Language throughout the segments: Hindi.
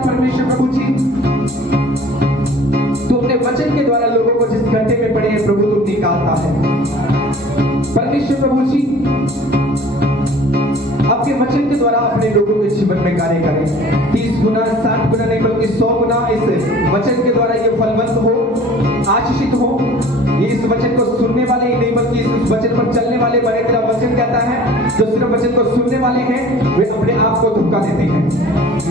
है परमेश्वर प्रभु जी, तू अपने वचन के द्वारा लोगों को जिस गड्ढे में पड़े हैं प्रभु तू निकालता है। परमेश्वर प्रभु जी आपके वचन के द्वारा अपने लोगों के जीवन में कार्य करें। 30 गुना 60 गुना नहीं बल्कि 100 गुना इस वचन के द्वारा ये फलवंत हो, आशीषित हो। ये इस वचन को सुनने वाले ही नहीं बल्कि इस वचन पर चलने वाले बने। तेरा वचन कहता है जो सिर्फ वचन को सुनने वाले हैं वे अपने आप को धोखा देते हैं।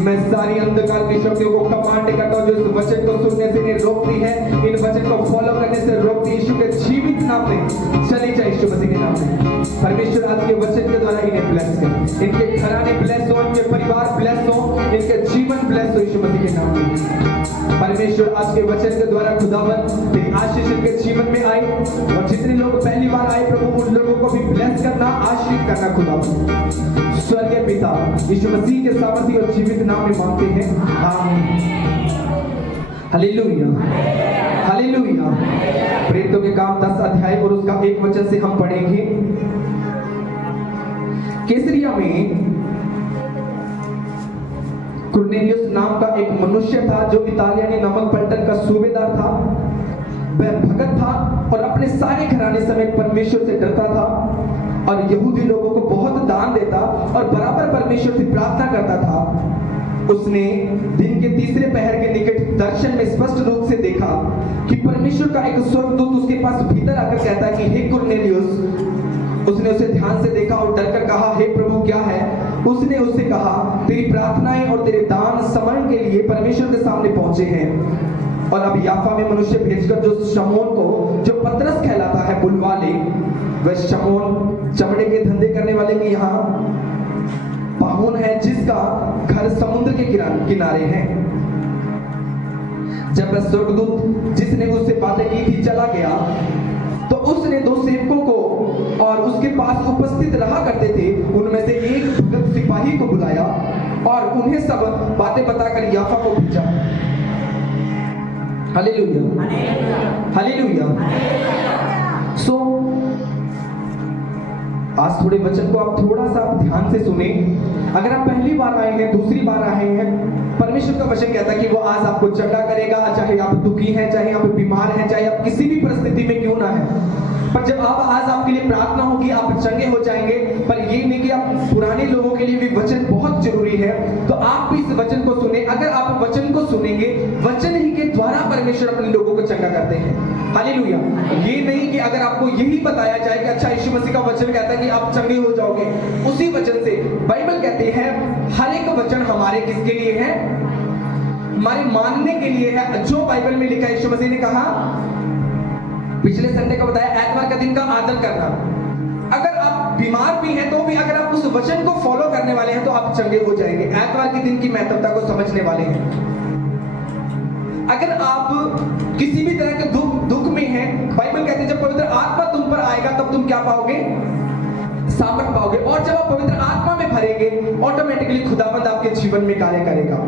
मैं सारी अंधकार की शक्तियों को कमांड करता हूं जो इस वचन को सुनने से इन्हें रोकती है, इन वचन को फॉलो करने से रोकती है। यीशु के जीवित नाम में चली जाए, यीशु मसीह के नाम में। परमेश्वर आज के वचन के द्वारा इन्हें ब्लेस कर, इनके घराने ब्लेस हो, इनके परिवार ब्लेस हो, इनके जीवन ब्लेस हो यीशु मसीह के नाम में। परमेश्वर आज के वचन के द्वारा खुदावन तेरी आशीष इनके जीवन में आई और जितने लोग पहली बार आए प्रभु उन लोगों को भी ब्लेस करना, आशीष करना खुदावन। स्वर्गीय पिता यीशु मसीह के सामर्थी और जीवित नाम में मांगते हैं, आमीन। Hallelujah hallelujah. प्रेरितों के काम 10 अध्याय और उसका 1 वचन से हम पढ़ेंगे। कैसरिया में कुरनेलियुस नाम का एक मनुष्य था जो इतालियानी नमक पलटन का सूबेदार था। वह भगत था और अपने सारे घराने समेत परमेश्वर से डरता था और यहूदी लोगों को बहुत दान देता और बराबर परमेश्वर से प्रार्थना करता था। उसने दिन के तीसरे पहर के निकट दर्शन में स्पष्ट रूप से देखा कि परमेश्वर का एक स्वर्गदूत उसके पास भीतर आकर कहता है कि हे कुरनेलियुस। उसने उसे ध्यान से देखा और डरकर कहा, हे प्रभु क्या है? उसने उससे कहा, तेरी प्रार्थनाएं और तेरे दान समरण के लिए परमेश्वर के सामने पहुंचे हैं और अब याफा में मनुष्य भेजकर जो शमौन को, जो पतरस कहलाता है, बुलवा ले। वह शमौन चमड़े के धंधे करने वाले के यहाँ पाहुन है जिसका घर समुद्र के किनारे है। जब वह स्वर्गदूत जिसने उससे बातें की थी चला गया तो उसने 2 सेवकों को और उसके पास उपस्थित रहा करते थे उनमें से एक भगत सिपाही को बुलाया और उन्हें सब बातें बताकर याफा को भेजा। Hallelujah hallelujah. सो आज थोड़े वचन को आप थोड़ा सा ध्यान से सुने। अगर आप पहली बार आए हैं, दूसरी बार आए हैं, परमेश्वर का वचन कहता है कि वो आज आपको चंगा करेगा, चाहे आप दुखी हैं, चाहे आप बीमार हैं, चाहे आप किसी भी परिस्थिति में क्यों ना है। पर जब आज आपके लिए प्रार्थना होगी आप चंगे हो जाएंगे। पर ये नहीं कि आप पुराने लोगों के लिए भी वचन बहुत जरूरी है, तो आप भी इस वचन को सुने। अगर आप वचन को सुनेंगे, वचन ही के द्वारा परमेश्वर अपने लोगों को चंगा करते हैं। हालेलुया। ये नहीं कि अगर आपको यही बताया जाए कि अच्छा यीशु मसीह का वचन कहता है कि आप चंगे हो जाओगे, उसी वचन से बाइबल कहते हैं हर एक वचन हमारे किसके लिए है? हमारे मानने के लिए है। जो बाइबल में लिखा है, यीशु मसीह ने कहा, पिछले संडे को बताया, एतवार का दिन का आदर करना। अगर आप बीमार भी हैं तो भी अगर आप उस वचन को फॉलो करने वाले हैं तो आप चंगे हो जाएंगे। एतवार के दिन की महत्वता को समझने वाले हैं। अगर आप किसी भी तरह के दुख में हैं, बाइबल कहते हैं जब पवित्र आत्मा तुम पर आएगा तब तुम क्या पाओगे? सामर्थ पाओगे। और जब आप पवित्र आत्मा में भरेंगे ऑटोमेटिकली खुदावंद आपके जीवन में कार्य करेगा।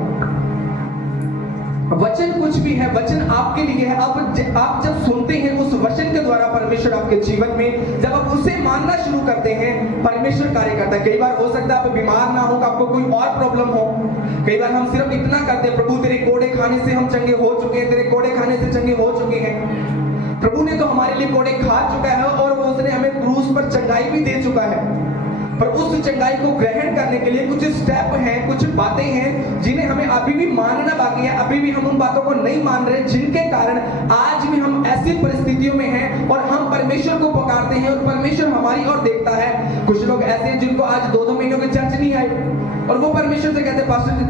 वचन कुछ भी है, वचन आपके लिए है। आप जब सुनते हैं उस वचन के द्वारा परमेश्वर आपके जीवन में, जब आप उसे मानना शुरू करते हैं, परमेश्वर कार्य करता है। कई बार हो सकता है आप बीमार ना हो, आपको कोई और प्रॉब्लम हो। कई बार हम सिर्फ इतना करते हैं, प्रभु तेरे कोड़े खाने से हम चंगे हो चुके हैं, तेरे कोड़े खाने से चंगे हो चुके हैं। प्रभु ने तो हमारे लिए कोड़े खा चुका है और वो उसने हमें क्रूस पर चंगाई भी दे चुका है। पर उस चंगाई को ग्रहण करने के लिए कुछ स्टेप हैं, कुछ बातें हैं जिन्हें हमें अभी भी मानना बाकी है। अभी भी हम उन बातों को नहीं मान रहे, जिनके कारण आज भी हम ऐसी परिस्थितियों में हैं और हम परमेश्वर को पुकारते हैं और परमेश्वर हमारी ओर देखता है। कुछ लोग ऐसे हैं जिनको आज 2-2 महीनों के चर्च नहीं आए और वो परमेश्वर से कहते, पास्टर जी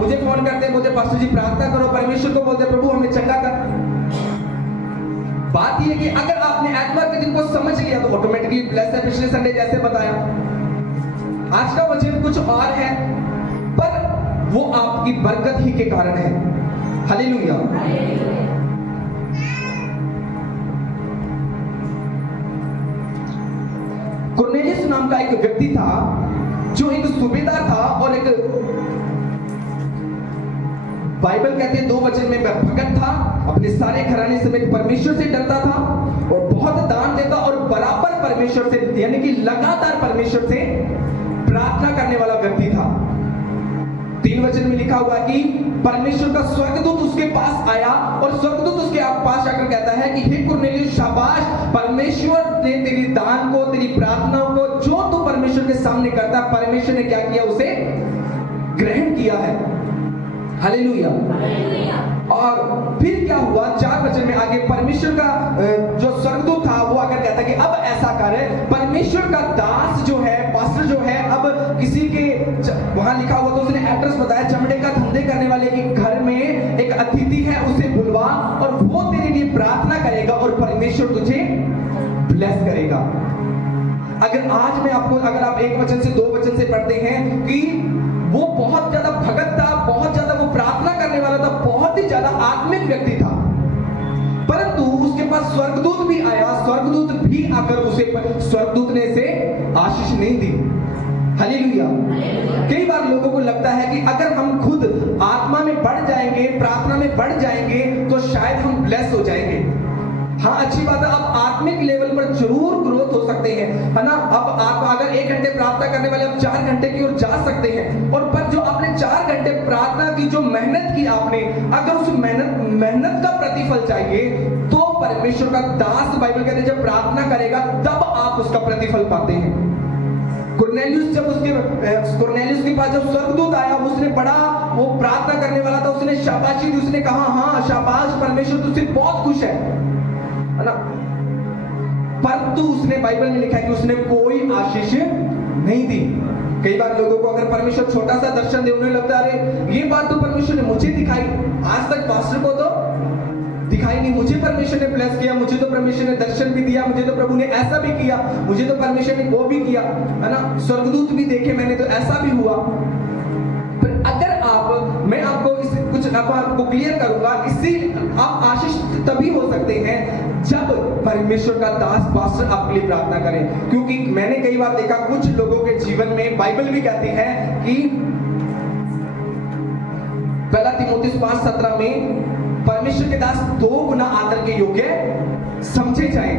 मुझे फोन करते हैं, बोलते पास्टर जी प्रार्थना करो। परमेश्वर को बोलते, प्रभु हमें चंगा कर। बात यह है कि अगर आपने एतवार के दिन को समझ लिया तो ऑटोमेटिकली ब्लेस है। पिछले संडे जैसे बताया, आज का वचन कुछ और है पर वो आपकी बरकत ही के कारण है। हालेलुया। कुरनेलियुस नाम का एक व्यक्ति था जो एक सूबेदार था और एक, बाइबल कहते हैं 2 वचन में, वह भगत था, अपने सारे घराने समेत परमेश्वर से डरता था और बहुत दान देता और बराबर परमेश्वर से, यानी कि लगातार परमेश्वर से प्रार्थना करने वाला व्यक्ति था। 3 वचन में लिखा हुआ है कि परमेश्वर का स्वर्गदूत उसके पास आया और स्वर्गदूत उसके पास आकर कहता है कि हे कुरनेलियुस, शाबाश, परमेश्वर ने तेरी दान को, तेरी प्रार्थनाओं को, जो तू परमेश्वर के सामने करता है, परमेश्वर ने क्या किया, उसे ग्रहण किया है। हालेलुया। और फिर क्या हुआ, 4 वचन में आगे परमेश्वर का जो स्वर्गदूत था वो आकर कहता है कि अब ऐसा कर, परमेश्वर का दास जो है, पास्टर जो है, अब किसी के वहां लिखा हुआ तो उसने एड्रेस बताया, चमड़े का धंधे करने वाले के घर में एक अतिथि है, उसे बुलवा और वो तेरे लिए प्रार्थना करेगा और परमेश्वर तुझे ब्लेस करेगा। अगर आज मैं आपको, अगर आप 1 वचन से 2 वचन से पढ़ते हैं कि वो बहुत ज्यादा भगत था, बहुत ज्यादा वो प्रार्थना करने वाला था, बहुत ही ज्यादा आत्मिक व्यक्ति था, परंतु उसके पास स्वर्गदूत भी आया, स्वर्गदूत भी आकर उसे, स्वर्गदूत ने इसे आशीष नहीं दी। हालेलुया। कई बार लोगों को लगता है कि अगर हम खुद आत्मा में बढ़ जाएंगे, प्रार्थना में बढ़ जाएंगे, तो शायद हम ब्लेस हो जाएंगे। हाँ, अच्छी बात है, आप आत्मिक लेवल पर जरूर ग्रोथ हो सकते हैं, है ना। अब आप अगर 1 घंटे प्रार्थना करने वाले, आप 4 घंटे की ओर जा सकते हैं। और पर जो आपने 4 घंटे प्रार्थना की, जो मेहनत की आपने, अगर उस मेहनत का प्रतिफल चाहिए, तो परमेश्वर का दास, बाइबल कहते हैं, जब प्रार्थना करेगा तब आप उसका प्रतिफल पाते हैं। कुरनेलियुस के पास जब स्वर्गदूत आया, उसने बड़ा, वो प्रार्थना करने वाला था, उसने शाबाशी दी, उसने कहा हाँ शाबाश, परमेश्वर तुझसे बहुत खुश है ना। परंतु उसने, बाइबल में लिखा है कि उसने कोई आशीष नहीं दी। कई बार लोगों को अगर परमेश्वर छोटा सा दर्शन दे, उन्हें लगता है अरे ये बात तो परमेश्वर ने मुझे दिखाई, आज तक पास्टर को तो दिखाई नहीं, मुझे परमेश्वर ने ब्लेस किया, मुझे तो परमेश्वर ने दर्शन भी दिया, मुझे तो प्रभु ने ऐसा भी किया, मुझे तो परमेश्वर ने वो भी किया, है ना, स्वर्गदूत भी देखे मैंने, तो ऐसा भी हुआ। पर अगर मैं आपको कुछ आपको क्लियर करूंगा, इसी आप आशीष तभी हो सकते हैं जब परमेश्वर का दास, पास्टर आपके लिए प्रार्थना करें। क्योंकि मैंने कई बार देखा कुछ लोगों के जीवन में, बाइबल भी कहती है कि 1 तीमुथियुस 5:17 में परमेश्वर के दास 2 गुना आदर के योग्य समझे जाएं।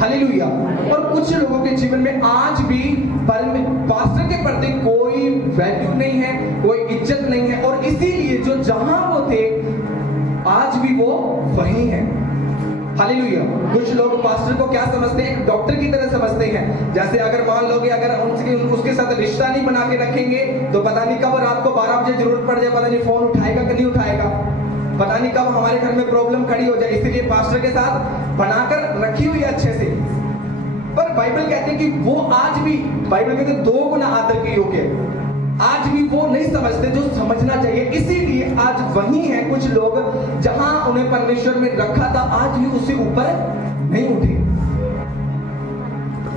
हालेलुया। और कुछ लोगों के जीवन में आज भी पास्टर के प्रति कोई वैल्यू नहीं है, कोई इज्जत नहीं है, और इसीलिए जो जहां वो थे आज भी वो वही हैं। हालेलुया। कुछ लोग पास्टर को क्या समझते हैं, डॉक्टर की तरह समझते हैं। जैसे अगर मान लो कि अगर उसके साथ रिश्ता नहीं बना के रखेंगे तो पता नहीं कब रात को 12 बजे जरूरत पड़ जाए, पता नहीं फोन उठाएगा कि नहीं उठाएगा, पता नहीं कब हमारे घर में प्रॉब्लम खड़ी हो जाए। इसीलिए पास्टर के साथ बनाकर रखी हुई है अच्छे से। पर बाइबल कहते हैं कि वो आज भी, बाइबल कहते हैं 2 गुना आदर के योग्य, आज भी वो नहीं समझते जो समझना चाहिए। इसीलिए आज वही है कुछ लोग, जहां उन्हें परमेश्वर में रखा था, आज भी उससे ऊपर नहीं उठे।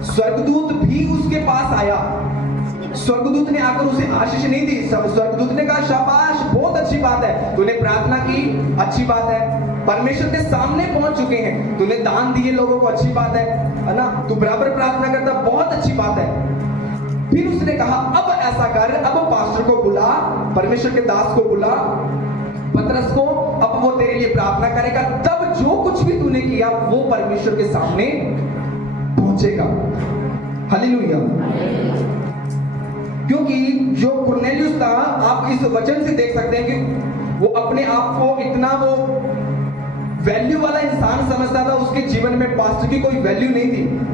स्वर्गदूत भी उसके पास आया, स्वर्गदूत ने आकर उसे आशीष नहीं दी। स्वर्गदूत ने कहा शाबाश, बहुत अच्छी बात है, तूने प्रार्थना की, अच्छी बात है, परमेश्वर के सामने पहुंच चुके हैं, तूने दान दिए लोगों को, अच्छी बात है ना, तू बराबर प्रार्थना करता, बहुत अच्छी बात है। फिर उसने कहा अब ऐसा कर, अब पास्टर को बुला, परमेश्वर के दास को बुला, पतरस को, अब वो तेरे लिए प्रार्थना करेगा, तब जो कुछ भी तूने किया वो परमेश्वर के सामने पहुंचेगा। हालेलुया। क्योंकि जो कुरनेलियुस था, आप इस वचन से देख सकते हैं कि वो अपने आप को इतना वो वैल्यू वाला इंसान समझता था, उसके जीवन में पास्टर की कोई वैल्यू नहीं थी।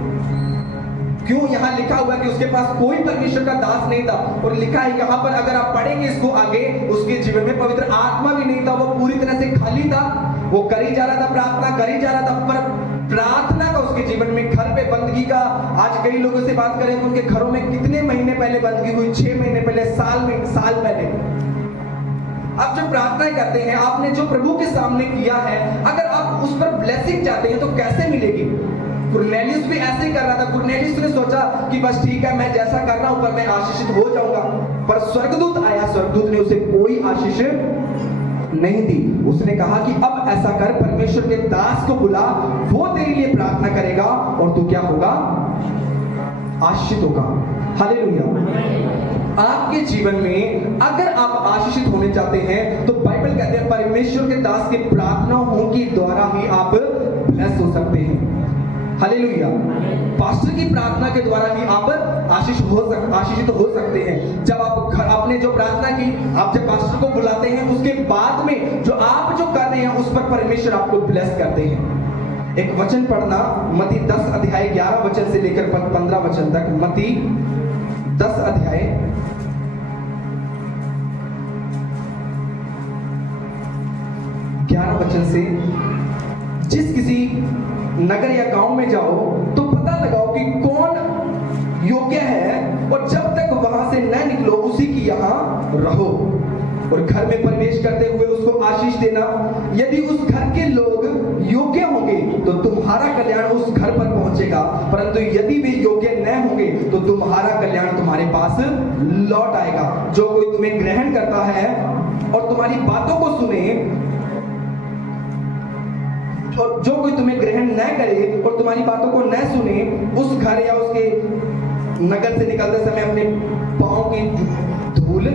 क्यों? यहाँ लिखा हुआ है कि उसके पास कोई परमेश्वर का दास नहीं था, और लिखा है यहाँ पर, अगर आप पढ़ेंगे इसको आगे, उसके जीवन में पवित्र आत्मा भी नहीं था, वो पूरी तरह से खाली था, वो कर ही जा रहा था, प्रार्थना कर ही जा रहा था, पर प्रार्थना का उसके जीवन में, घर पे बंदगी का, आज कई लोगों से बात करें उनके घरों में कितने महीने पहले बंदगी हुई, 6 महीने पहले, साल पहले। आप जो प्रार्थना करते हैं, आपने जो प्रभु के सामने किया है, अगर आप उस पर ब्लेसिंग चाहते हैं तो कैसे मिलेगी? कुरनेलियुस भी ऐसे ही कर रहा था। कुरनेलियुस ने सोचा कि बस ठीक है, मैं जैसा कर रहा हूं पर मैं आशीषित हो जाऊंगा, पर स्वर्गदूत आया, स्वर्गदूत ने उसे कोई आशीष नहीं दी। उसने कहा कि अब ऐसा कर, परमेश्वर के दास को बुला, वो तेरे लिए प्रार्थना करेगा और तू क्या होगा? आशीषित होगा। हालेलुया। आपके जीवन में अगर आप आशीषित होने चाहते हैं तो बाइबल कहते हैं परमेश्वर के दास के प्रार्थनाओं के द्वारा ही आप ब्लेस हो सकते हैं। हालेलुया। पास्टर की प्रार्थना के द्वारा ही आप आशीषित हो सकते हैं। जब आप आपने जो प्रार्थना की, आप जब पास्टर को बुलाते हैं, उसके बाद में जो आप जो कर रहे हैं उस पर परमेश्वर आपको ब्लेस करते हैं। एक वचन पढ़ना, मत्ती 10 अध्याय 11 वचन से लेकर 15 वचन तक। मत्ती 10 अध्याय 11 वचन से। जिस किसी नगर या गांव में जाओ तो पता लगाओ कि कौन योग्य है, और जब तक वहां से न निकलो उसी की यहां रहो, और घर में प्रवेश करते हुए उसको आशीष देना। यदि उस घर के लोग योग्य होंगे तो तुम्हारा कल्याण उस घर पर पहुंचेगा, परंतु यदि वे योग्य न होंगे तो तुम्हारा कल्याण तुम्हारे पास लौट आएगा। जो कोई तुम्हें ग्रहण करता है और तुम्हारी बातों को सुने, और जो कोई तुम्हें ग्रहण न करे और तुम्हारी बातों को न सुने, उस घर या उसके नगर से निकलते समय अपने पांव की धूल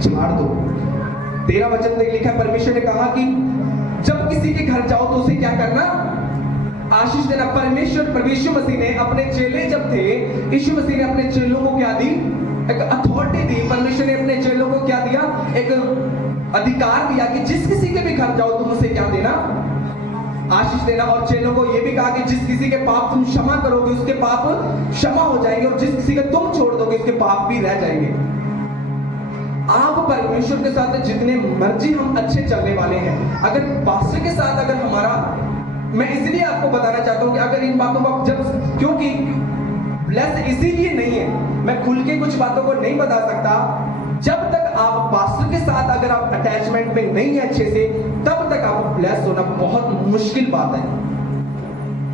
झाड़ दो। 13 वचन में लिखा है, परमेश्वर ने कहा कि जब किसी के घर जाओ तो उसे क्या करना? आशीष देना। प्रभु यीशु मसीह ने अपने चेले जब थे, यीशु मसीह ने अपने चेलों को क्या दी? एक अथॉरिटी दी। परमेश्वर ने अपने चेलों को क्या दिया? एक अधिकार दिया कि जिस किसी के भी घर जाओ तुम उसे क्या देना? आशीष देना। और चेलों को यह भी कहा कि जिस किसी के पाप तुम क्षमा करोगे उसके पाप क्षमा हो जाएंगे, और जिस किसी के तुम छोड़ दोगे उसके पाप भी रह जाएंगे। आप परमेश्वर के साथ जितने मर्जी हम अच्छे चलने वाले हैं, अगर पास्टर के साथ अगर हमारा, मैं इसलिए आपको बताना चाहता हूं कि अगर इन बातों को जब, क्योंकि ब्लेस इसीलिए नहीं है, मैं खुल के कुछ बातों को नहीं बता सकता, जब तक आप पास्टर के साथ अगर आप अटैचमेंट में नहीं है अच्छे से, तब तक आप ब्लेस होना बहुत मुश्किल बात है।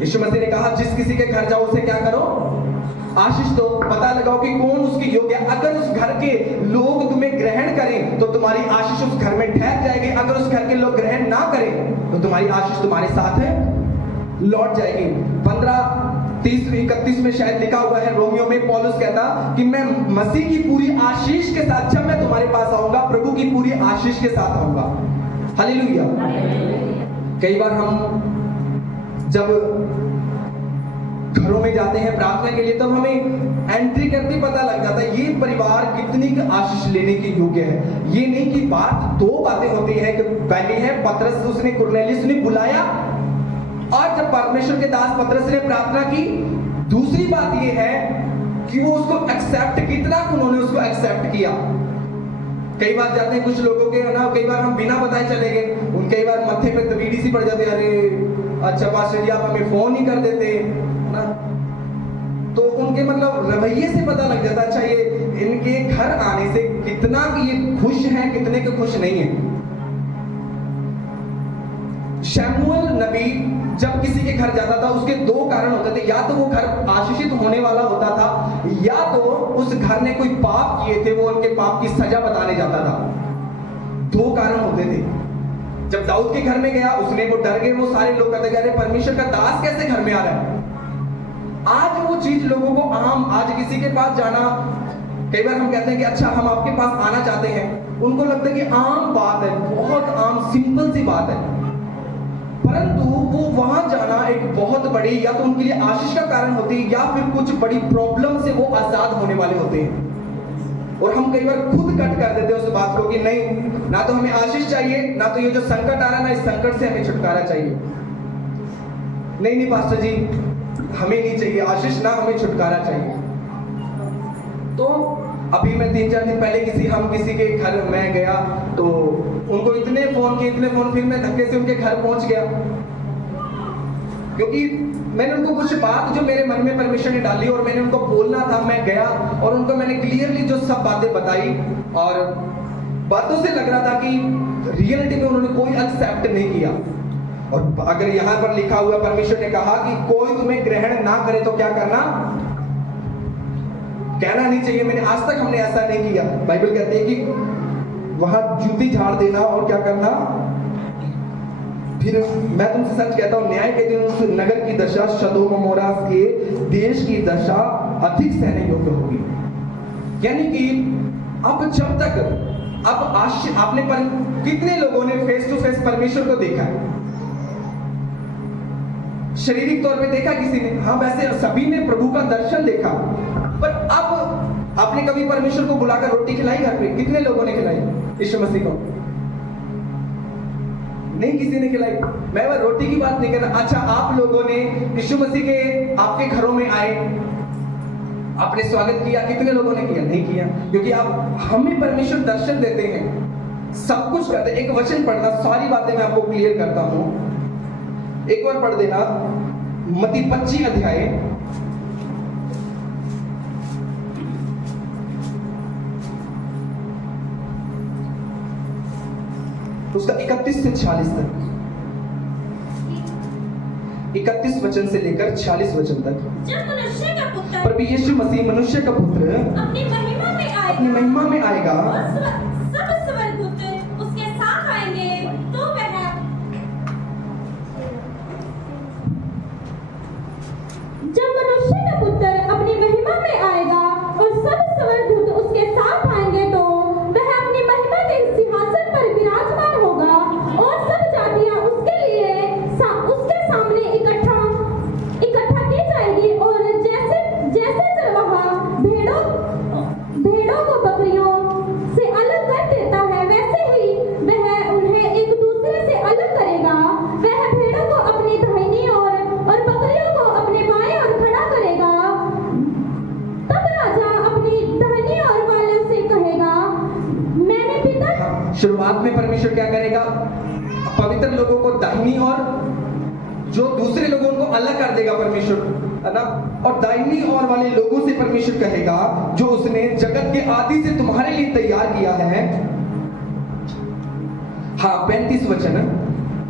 यीशु मसीह ने कहा जिस किसी के घर जाओ उसे क्या करो? आशीष दो। पता लगाओ कि कौन उसकी योग्य। अगर उस घर के लोग तुम्हें ग्रहण करें तो तुम्हारी आशीष उस घर में ठहर जाएगी। अगर उस घर के लोग ग्रहण ना करें तो तुम्हारी आशीष तुम्हारे साथ है लौट जाएगी। 15:30-31 में शायद लिखा हुआ है, रोमियो में पौलुस कहता कि मैं मसीह की पूरी आशीष के साथ जब मैं तुम्हारे पास आऊंगा, प्रभु की पूरी आशीष के साथ आऊंगा। हालेलुया। कई बार हम जब घरों में जाते हैं प्रार्थना के लिए, तब हमें एंट्री करते ही पता लग जाता है ये परिवार कितनी आशीष लेने के योग्य है। ये नहीं कि बात दो बातें होती है कि पहली है पतरस, उसने कुरनेलियुस ने बुलाया, और जब परमेश्वर के दास पतरस ने प्रार्थना की, दूसरी बात ये है कि वो उसको एक्सेप्ट, कितना उन्होंने उसको एक्सेप्ट किया। कई बार जाते हैं कुछ लोगों के ना, कई बार हम बिना बताए चले गए, उनके कई बार मत्थे पे तबीड़ी सी पड़ जाती है, अरे अच्छा पास्टर जी आप हमें फोन ही कर देते ना, तो उनके मतलब रवैये से पता लग जाता अच्छा ये इनके घर आने से कितना ये खुश हैं, कितने के खुश नहीं है। शमूएल नबी जब किसी के घर जाता था उसके दो कारण होते थे, या तो वो घर आशीषित होने वाला होता था, या तो उस घर ने कोई पाप किए थे, वो उनके पाप की सजा बताने जाता था। दो कारण होते थे। जब दाऊद के घर में गया, उसने वो डर गए, वो सारे लोग कहते अरे परमेश्वर का दास कैसे घर में आ रहा है। आज वो चीज लोगों को आम, आज किसी के पास जाना, कई बार हम कहते हैं कि अच्छा हम आपके पास आना चाहते हैं, उनको लगता है कि आम बात है, बहुत आम सिंपल सी बात है, परंतु वो वहां जाना एक बहुत बड़ी, या तो उनके लिए आशीष का कारण होती है, या फिर कुछ बड़ी प्रॉब्लम से वो आजाद होने वाले होते हैं। और हम कई बार खुद कट कर देते हैं उस बात को कि नहीं, ना तो हमें आशीष चाहिए, ना तो ये जो संकट आ रहा है ना, इस संकट से हमें छुटकारा चाहिए। नहीं पास्टर जी हमें नहीं चाहिए आशीष, ना हमें छुटकारा चाहिए। तो अभी मैं 3-4 दिन पहले किसी के घर में गया, तो उनको इतने फोन, फिर मैं धक्के से उनके घर पहुंच गया, क्योंकि मैंने उनको कुछ बात जो मेरे मन में परमेश्वर ने डाली और मैंने उनको बोलना था। मैं गया और उनको मैंने क्लियरली जो सब बातें बताई, और बातों से लग रहा था कि रियलिटी में उन्होंने कोई एक्सेप्ट नहीं किया। और अगर यहां पर लिखा हुआ, परमेश्वर ने कहा कि कोई तुम्हें ग्रहण ना करे तो क्या करना? कहना नहीं चाहिए। मैंने आज तक हमने ऐसा नहीं किया। बाइबल कहती है कि वहां जूती झाड़ देना और क्या करना। फिर मैं तुमसे सच कहता हूं, न्याय के दिन उस नगर की दशा सदोम अमोरा के देश की दशा अधिक सहने योग्य होगी। यानी कि अब जब तक आपने कितने लोगों ने फेस टू फेस परमेश्वर को देखा है? शारीरिक तौर पे देखा किसी ने? हाँ, वैसे सभी ने प्रभु का दर्शन देखा। पर अब आपने कभी परमेश्वर को बुलाकर रोटी खिलाई घर पे? कितने लोगों ने खिलाई यीशु मसीह को? नहीं, किसी ने खिलाई। मैं वो रोटी की बात नहीं कर रहा। अच्छा, आप लोगों ने यीशु मसीह के आपके घरों में आए, आपने स्वागत किया? कितने लोगों ने किया? नहीं किया। क्योंकि आप हमें परमेश्वर दर्शन देते हैं, सब कुछ करते हैं। एक वचन पढ़ना, सारी बातें मैं आपको क्लियर करता हूं। एक बार पढ़ देना, मत्ती 25 अध्याय, उसका 31 से 46 तक, 31 वचन से लेकर 46 वचन तक। जब मनुष्य का पुत्र प्रभु यीशु मसीह मनुष्य का पुत्र अपनी महिमा में आएगा और सब स्वर्गदूत उसके साथ आएंगे, तो वह जब मनुष्य का पुत्र अपनी महिमा में आएगा और सब स्वर्गदूत उसके साथ आएंगे, तो वह अपनी महिमा के सिंहासन पर विराजमान होगा और सब जातियां उसके लिए उसके सामने इकट्ठा की जाएगी। और जैसे चरवाहा भेड़ों को बकरियों से अलग कर देता है, वैसे ही वह उन्हें एक दूसरे से अलग करेगा। वह भेड़ों को अपनी दाहिनी और बकरियों को अपने बाएं ओर खड़ा करेगा। तब राजा अपनी दाहिनी ओर वाले से कहेगा, मैंने पिता। शुरुआत में परमेश्वर क्या करेगा? पवित्र लोगों को दाहिनी और जो दूसरे लोगों को अलग कर देगा परमेश्वर, है ना? और दाहिनी ओर वाले लोगों से परमेश्वर कहेगा, जो उसने जगत के आदि से तुम्हारे लिए तैयार किया है। हाँ, 35 वचन।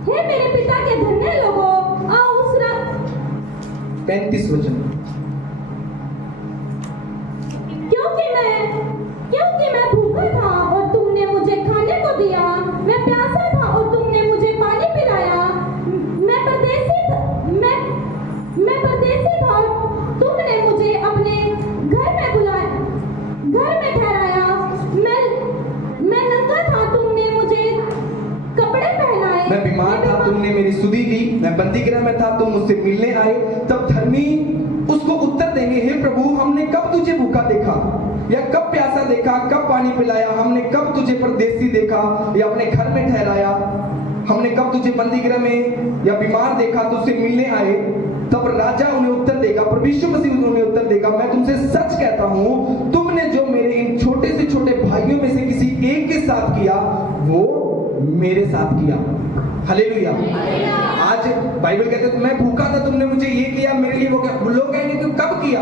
हे मेरे पिता के धन्य लोगों, आओ उस 35 वचन। क्योंकि मैं भूखा था और तुमने मुझे खाने को दिया, मैं प्यासा था और तुमने मुझे पानी पिलाया, मैं परदेसी था, तुमने मुझे अपने घर में ठहराया, मैं नंगा था, तुमने मुझे कपड़े पहनाए, मैं बीमार था, तुमने मेरी सुधि ली, मैं बंदीगृह में था, तुम मुझसे मिलने आए। तब धर्मी उसको उत्तर देंगे, हे प्रभु, हमने कब तुझे भूखा देखा या कब प्यासा देखा, कब पानी पिलाया? हमने कब तुझे परदेसी देखा या अपने घर में ठहराया? हमने कब तुझे बंदीगृह में या बीमार देखा, तुझसे मिलने आए? तब राजा उन्हें उत्तर देगा, प्रभु यीशु मसीह उन्हें उत्तर देगा, मैं तुमसे सच कहता हूं, तुमने जो मेरे इन छोटे से छोटे भाइयों में से किसी एक के साथ किया, वो मेरे साथ किया। हालेलुया। आज बाइबल कहते हैं, मैं भूखा था, तुमने मुझे ये किया, मेरे लिए वो क्या? लोग कहेंगे तुम कब किया?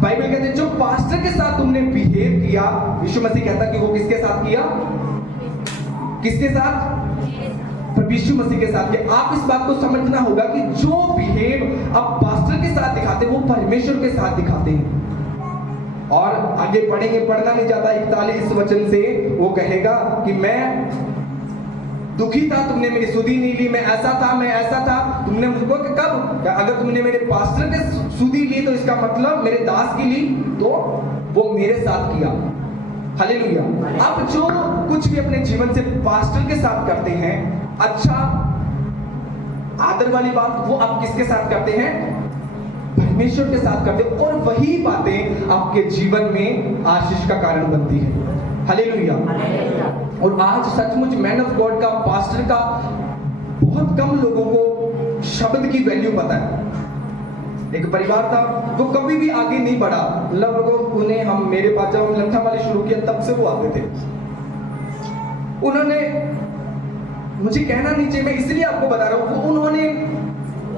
बाइबल कहते हैं, जो पास्टर के साथ तुमने बिहेव किया, यीशु मसीह कहता कि वो किसके साथ किया? किसके साथ? प्रभु यीशु मसीह के साथ किया। आप इस बात को समझना होगा कि जो बिहेव आप पास्टर के साथ दिखाते हैं, वो परमेश्वर के साथ दिखाते हैं। और आगे पढ़ेंगे, पढ़ना नहीं चाहता, 41 वचन से वो कहेगा कि मैं दुखी था, तुमने मेरी सुधि नहीं ली, मैं ऐसा था, तुमने मुझको कब? अगर तुमने मेरे पास्टर के सुधि ली, तो इसका मतलब मेरे दास की ली, तो वो मेरे साथ किया। हालेलुया। आप जो कुछ भी अपने जीवन से पास्टर के साथ करते हैं, अच्छा आदर वाली बात, वो आप किसके साथ करते हैं? परमेश्वर के साथ करते हैं, और वही बातें आपके जीवन में आशीष का कारण बनती है। हालेलुया। और आज सचमुच मैन ऑफ गॉड का, पास्टर का, बहुत कम लोगों को शब्द की वैल्यू पता है। एक परिवार था, वो कभी भी आगे नहीं बढ़ा, मतलब उन्हें हम मेरे पास जब हम लंठा वाले शुरू किया, तब से वो आते थे। उन्होंने मुझे कहना नहीं चाहिए, मैं इसलिए आपको बता रहा हूँ, उन्होंने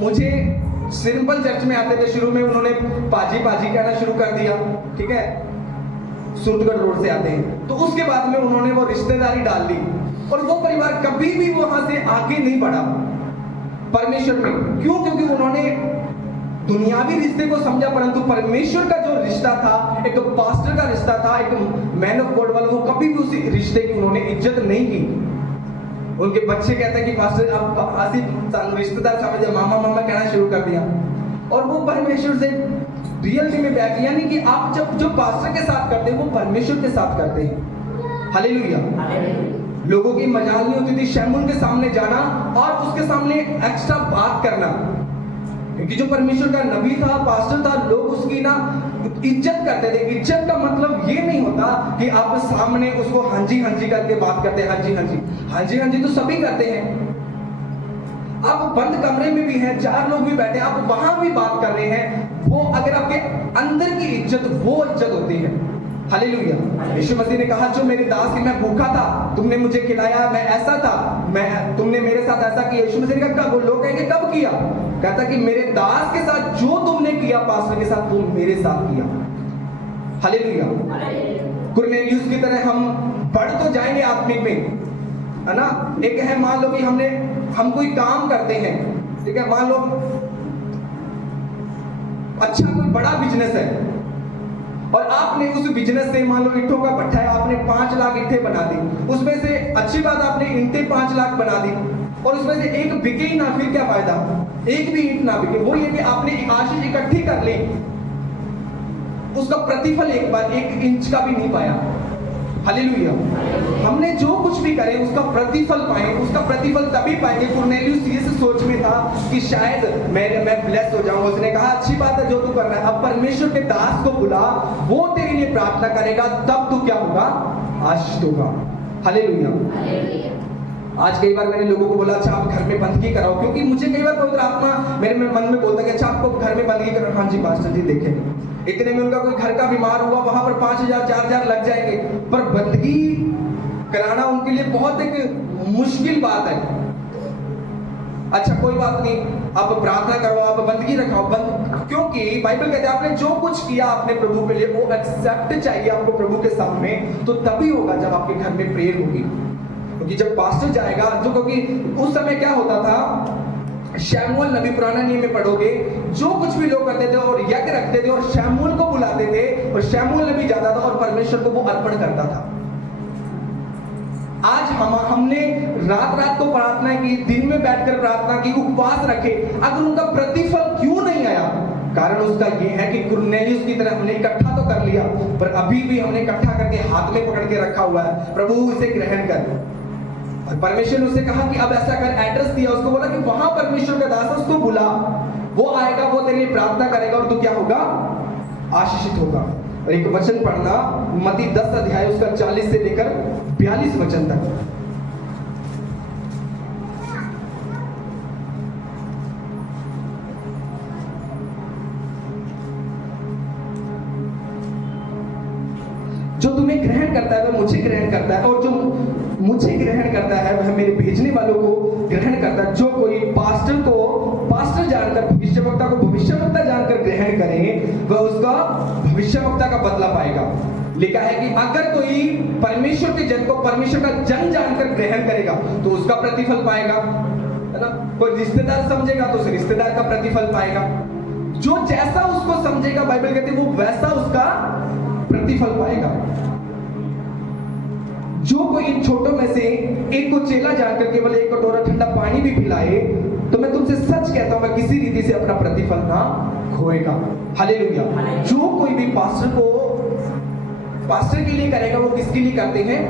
मुझे सिंपल चर्च में आते थे, शुरू में उन्होंने पाजी कहना शुरू कर दिया, ठीक है, सूरतगढ़ रोड से आते हैं, तो उसके बाद में उन्होंने वो रिश्तेदारी डाल दी, और वो परिवार कभी भी वहां से आगे नहीं बढ़ा परमेश्वर में। क्यों? क्योंकि उन्होंने दुनियावी रिश्ते को समझा, परंतु परमेश्वर का जो रिश्ता था, एक पास्टर का रिश्ता था, एक मैन ऑफ गॉड वाला, वो कभी भी उस रिश्ते की उन्होंने इज्जत नहीं की। उनके बच्चे कहते हैं कि पास्टर आप रिश्तेदार समझे, मामा कहना शुरू कर दिया, और वो परमेश्वर से रियलिटी में बैठ, यानी कि आप जब जो पास्टर के साथ करते हैं, वो परमेश्वर के साथ करते हैं। हालेलुया। लोगों की मजाल नहीं होती थी शैमुल के सामने जाना और उसके सामने एक्स्ट्रा बात करना, क्योंकि जो परमेश्वर का नबी था, पास्टर था, लोग उसकी ना इज्जत करते थे। इज्जत का मतलब ये नहीं होता कि आप सामने उसको हाँ जी करके बात करते हैं। हाँ जी तो सभी करते हैं। आप बंद कमरे में भी हैं, 4 लोग भी बैठे हैं, आप वहां भी बात कर रहे हैं, वो अगर आपके अंदर की इज्जत, वो इज्जत होती है। हालेलुया। यीशु मसीह ने कहा, जो मेरे दास की, मैं भूखा था, तुमने मुझे खिलाया, मैं ऐसा था, तुमने मेरे साथ ऐसा किया। यीशु मसीह ने कहा, कब? लोग कहेंगे कब किया? कहता कि मेरे दास के साथ जो तुमने किया पास्टर के साथ, तुम मेरे साथ किया। हालेलुया। कुरनेलियुस की तरह हम बढ़ तो जाएंगे आत्मिक में, है ना। एक है, मान लो कि हम कोई काम करते हैं, ठीक है, मान लो अच्छा कोई बड़ा बिजनेस है और आपने उस बिजनेस से, मान लो ईंटों का भट्ठा है, आपने 5 लाख ईंटें बना दी। उसमें से अच्छी बात, आपने ईंटें 5 लाख बना दी और उसमें से एक बिके ही ना, फिर क्या फायदा? एक भी ईंट ना बिके। वो ये कि आपने आशीष इकट्ठी कर ली, उसका प्रतिफल एक इंच का भी नहीं पाया। हालेलुया। हमने जो कुछ भी करे उसका प्रतिफल पाए, उसका प्रतिफल तभी पाएंगे। कुरनेलियुस इस सोच में था कि शायद मैं ब्लेस हो जाऊंगा। उसने कहा, अच्छी बात है जो तू कर रहा है, अब परमेश्वर के दास को बुला, वो तेरे लिए प्रार्थना करेगा, तब तू क्या होगा? आशीषित होगा। हालेलुया। आज कई बार मैंने लोगों को बोला, अच्छा आप घर में बंदगी कराओ, क्योंकि मुझे कई बार पवित्र आत्मा मेरे मन में बोलता है कि अच्छा आपको घर में बंदगी करो। हाँ जी पास्टर जी, देखेंगे। इतने में उनका कोई घर का बीमार हुआ, वहां पर 5,000 4,000 लग जाएंगे, पर बंदगी कराना उनके लिए बहुत एक मुश्किल बात है। अच्छा कोई बात नहीं, आप प्रार्थना करो, आप बंदगी रखाओ, क्योंकि बाइबल कहते हैं आपने जो कुछ किया आपने प्रभु के लिए, वो एक्सेप्ट चाहिए आपको प्रभु के सामने, तो तभी होगा जब आपके घर में प्रेयर होगी। क्योंकि जब पास्टर जाएगा, जो क्योंकि उस समय क्या होता था, शमूएल नबी, पुराना नियम में पढ़ोगे, जो कुछ भी लोग करते थे और यज्ञ रखते थे और शमूएल को बुलाते थे और शमूएल नबी जाता था और परमेश्वर को वो अर्पण करता था। आज हमने रात को प्रार्थना की, दिन में बैठकर प्रार्थना की, उपवास रखे, अगर उनका प्रतिफल क्यों नहीं आया? कारण उसका ये है कि कुरनेलियुस की तरह हमने इकट्ठा तो कर लिया, पर अभी भी हमने इकट्ठा करके हाथ में पकड़ के रखा हुआ है, प्रभु इसे ग्रहण कर। और परमेश्वर ने उसे कहा कि अब ऐसा कर, एड्रेस दिया, उसको बोला कि वहां परमेश्वर का दास है, उसको बुला, वो आएगा, वो तेरे लिए प्रार्थना करेगा और तू क्या होगा? आशीषित होगा। और एक वचन पढ़ना, मत्ती 10 अध्याय उसका 40 से लेकर 42 वचन तक। जो तुम्हें ग्रहण करता है वह मुझे ग्रहण करता है, और जो मुझे ग्रहण करता है वह मेरे भेजने वालों को ग्रहण करता है। जो कोई पास्टर को पास्टर जानकर, भविष्यवक्ता को भविष्यवक्ता जानकर ग्रहण करे, वह उसका भविष्यवक्ता का बदला पाएगा। लिखा है कि अगर कोई परमेश्वर के जन को परमेश्वर का जन जानकर ग्रहण करेगा तो उसका प्रतिफल पाएगा, है ना। कोई रिश्तेदार समझेगा तो उस रिश्तेदार का प्रतिफल पाएगा। जो जैसा उसको समझेगा, बाइबल कहती है, वो वैसा उसका प्रतिफल पाएगा। जो कोई इन छोटों में से एक को चेला जानकर केवल एक कटोरा ठंडा पानी भी पिलाए, तो मैं तुमसे सच कहता हूं, मैं किसी रीति से अपना प्रतिफल ना खोएगा। हालेलुया। जो कोई भी पास्टर के लिए करेगा, वो किसके लिए करते हैं?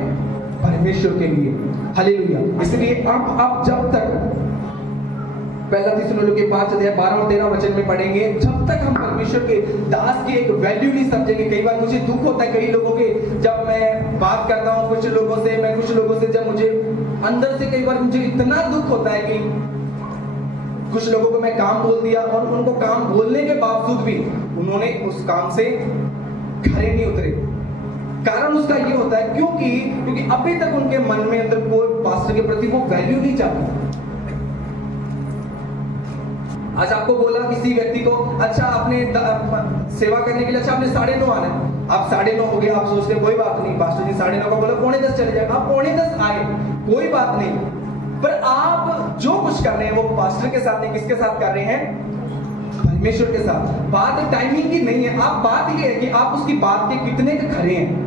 परमेश्वर के लिए। हालेलुया। इसलिए अब जब तक पहला थिस्सलुनीके 5 अध्याय 12 और 13 वचन में पढ़ेंगे, जब तक हम परमेश्वर के दास की एक वैल्यू नहीं समझेंगे। कई बार मुझे दुख होता है, कई लोगों के, जब मैं बात करता हूँ कुछ लोगों से, जब मुझे अंदर से कई बार मुझे इतना दुख होता है कि कुछ लोगों को मैं काम बोल दिया और उनको काम बोलने के बावजूद भी उन्होंने उस काम से खरे नहीं उतरे। कारण उसका ये होता है क्योंकि अभी तक उनके मन में अंदर वो पास्टर के प्रति वो वैल्यू नहीं जाती। आज आपको बोला किसी व्यक्ति को, अच्छा आपने सेवा करने के लिए, अच्छा आपने 9:30 आना है, आप 9:30 हो गए, आप सोचते कोई बात नहीं, पास्टर जी 9:30 का बोला, 9:45 चले जाए, आप 9:45 आए, कोई बात नहीं, पर आप जो कुछ कर रहे हैं वो पास्टर के साथ नहीं, किसके साथ कर रहे हैं? परमेश्वर के साथ। बात टाइमिंग की नहीं है, आप बात ये है कि आप उसकी बात के कितने खरे हैं।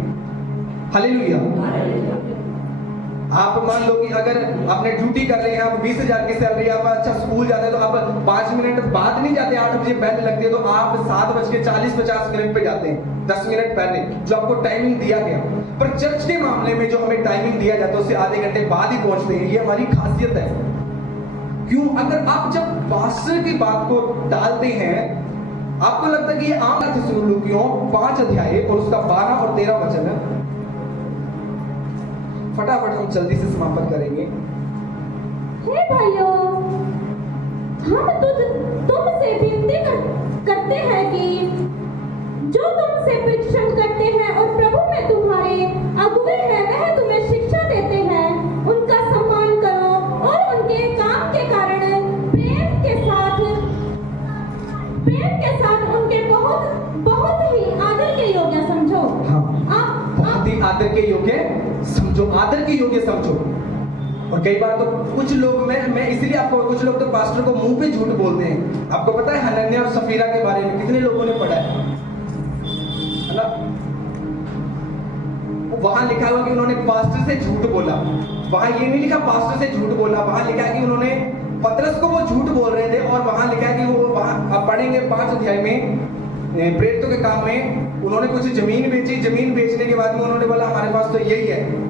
हालेलुया। आप मान लो कि अगर आपने ड्यूटी कर रहे हैं, आप 20,000 की सैलरी, आप अच्छा स्कूल जाते हैं तो आप 5 मिनट बाद नहीं जाते, 8 बजे बेल लगती है तो आप 7:40-50 पे जाते हैं, 10 मिनट पहले, जो आपको टाइमिंग दिया गया। पर चर्च के मामले में जो हमें टाइमिंग दिया जाता है उससे आधे घंटे बाद ही पहुंचते हैं। ये हमारी खासियत है। क्यों? अगर आप जब पास्टर की बात को टालते हैं, आपको लगता है कि ये आम थिस्सलुनीकियों 5 अध्याय और उसका 12 और 13 वचन है। फटाफट हम जल्दी से समापन करेंगे। हे भाइयों, हम तुमसे विनती करते हैं कि जो तुमसे परिश्रम करते हैं और प्रभु में तुम्हारे अगुवे हैं, वह तुम्हें शिक्षा देते हैं, उनका सम्मान करो और उनके काम के कारण प्रेम के साथ उनके बहुत ही आदर के योग्य समझो। हाँ, आप बहुत ही आदर के योग्य समझो, आदर के योग्य समझो। और कई बार तो कुछ लोग, मैं इसीलिए आपको, कुछ लोग तो पास्टर को मुंह पे झूठ बोलते हैं। आपको पता है हनन्याह और सफीरा के बारे में कितने लोगों ने पढ़ा है ना? वहां लिखा हुआ कि उन्होंने पास्टर से झूठ बोला। वहां ये नहीं लिखा पास्टर से झूठ बोला, वहां लिखा है कि उन्होंने पतरस को वो झूठ बोल रहे थे। और वहां लिखा है कि वो, वहां आप पढ़ेंगे 5 अध्याय में, प्रेरितों के काम में, उन्होंने कुछ जमीन बेची। जमीन बेचने के बाद में उन्होंने बोला हमारे पास तो यही है।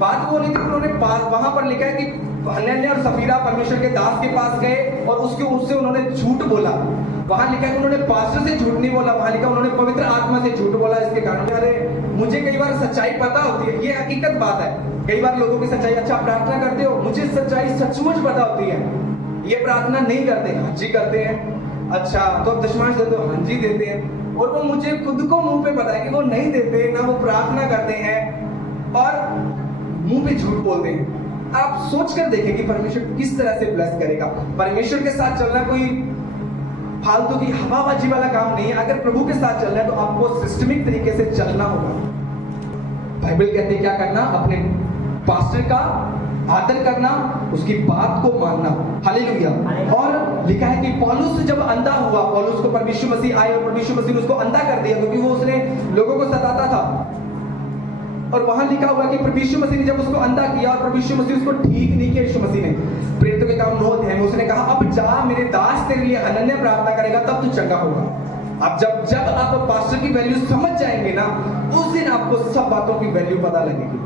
बात वो नहीं थी, उन्होंने वहां पर लिखा है कि हनन्याह और सफीरा परमेश्वर के दास के पास गए और उससे उन्होंने झूठ बोला। वहां लिखा है कि उन्होंने पास्टर से झूठ नहीं बोला, वहां लिखा उन्होंने पवित्र आत्मा से झूठ बोला। इसके कारण, अरे मुझे कई बार सच्चाई पता होती है, ये हकीकत बात है। कई बार लोगों की सच्चाई, अच्छा प्रार्थना करते हो, मुझे सच्चाई सचमुच पता होती है, ये प्रार्थना नहीं करते, हाँ जी करते हैं। अच्छा तो अब दशमांश देते हो, हाँ जी देते हैं। और वो मुझे खुद को मुंह पे पता है कि वो नहीं देते, ना वो प्रार्थना करते हैं और मुंह पे झूठ बोलते हैं। आप सोच कर देखें कि परमेश्वर किस तरह से ब्लेस करेगा। परमेश्वर के साथ चलना कोई फालतू की हवाबाजी वाला काम नहीं है। अगर प्रभु के साथ चलना है तो आपको सिस्टमिक तरीके से चलना होगा। बाइबल कहती है क्या करना? अपने पास्टर का आदर करना, उसकी बात को मानना। हालेलुया। और लिखा है कि पौलुस जब अंधा हुआ, पौलुस को परमेश्वर मसीह आए और परमेश्वर मसीह ने उसको अंधा कर दिया, क्योंकि वो उसने लोगों को सताता था। और वहां लिखा हुआ कि परमेश्वर मसीह ने जब उसको अंधा किया और परमेश्वर मसीह उसको ठीक नहीं किया, यीशु मसीह ने, प्रेरितों के काम 9 अध्याय में उसने कहा अब जा, मेरे दास तेरे लिए हनन्याह प्रार्थना करेगा, तब तू चंगा होगा। अब जब आप पास्टर की वैल्यू समझ जाएंगे ना, उस दिन आपको सब बातों की वैल्यू पता लगेगी।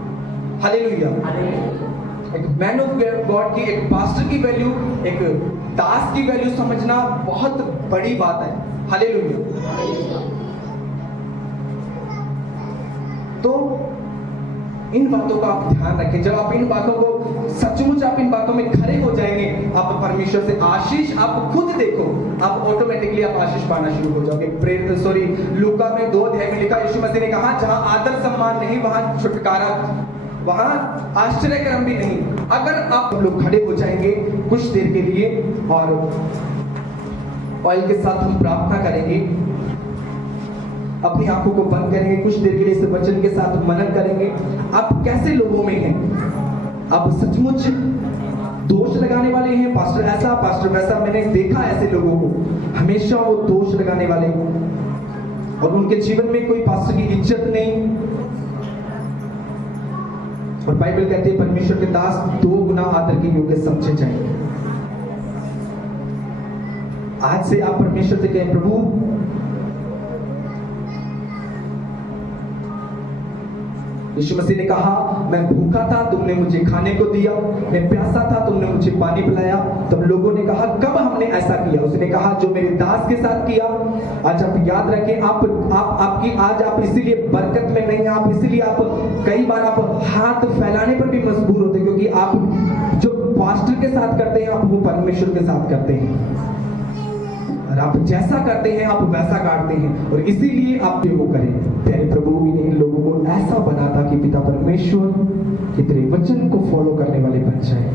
हालेलुया। एक मैन ऑफ गॉड की, एक पास्टर की वैल्यू, एक दास की वैल्यू समझना बहुत बड़ी बात है। हालेलुया। तो इन बातों का आप ध्यान रखें। जब आप इन बातों को सचमुच, आप इन बातों में खड़े हो जाएंगे, आप परमेश्वर से आशीष आप खुद देखो, आप ऑटोमेटिकली आप आशीष पाना शुरू हो जाओगे। लूका में 2 अध्याय में लिखा, यीशु मसीह ने कहा जहां आदर सम्मान नहीं वहां छुटकारा, वहां आश्चर्यक्रम भी नहीं। अगर आप लोग खड़े हो जाएंगे कुछ देर के लिए और ऑयल के साथ हम प्रार्थना करेंगे, अपनी आंखों को बंद करेंगे, कुछ देर के लिए इस वचन के साथ मनन करेंगे। आप कैसे लोगों में हैं? आप सचमुच दोष लगाने वाले हैं, पास्टर ऐसा पास्टर वैसा? मैंने देखा ऐसे लोगों को, हमेशा वो दोष लगाने वाले और उनके जीवन में कोई पास्टर की इज्जत नहीं। और बाइबल कहती है परमेश्वर के दास 2 गुना आदर के योग्य समझे जाएंगे। आज से आप परमेश्वर से कहें, प्रभु यीशु मसीह ने कहा मैं भूखा था, तुमने मुझे खाने को दिया, मैं प्यासा था, तुमने मुझे पानी पिलाया। तब लोगों ने कहा कब हमने ऐसा किया? उसने कहा जो मेरे दास के साथ किया। आज आप याद रखें, आपकी आज आप इसीलिए बरकत में नहीं, आप इसीलिए आप कई बार आप हाथ फैलाने पर भी मजबूर होते, क्योंकि आप जो पास्टर के साथ करते हैं आप वो परमेश्वर के साथ करते हैं, और आप जैसा करते हैं आप वैसा काटते हैं। और इसीलिए आप वो करें, तेरे प्रभु ने इन लोगों को ऐसा बना था कि पिता परमेश्वर के तेरे वचन को फॉलो करने वाले बन जाए।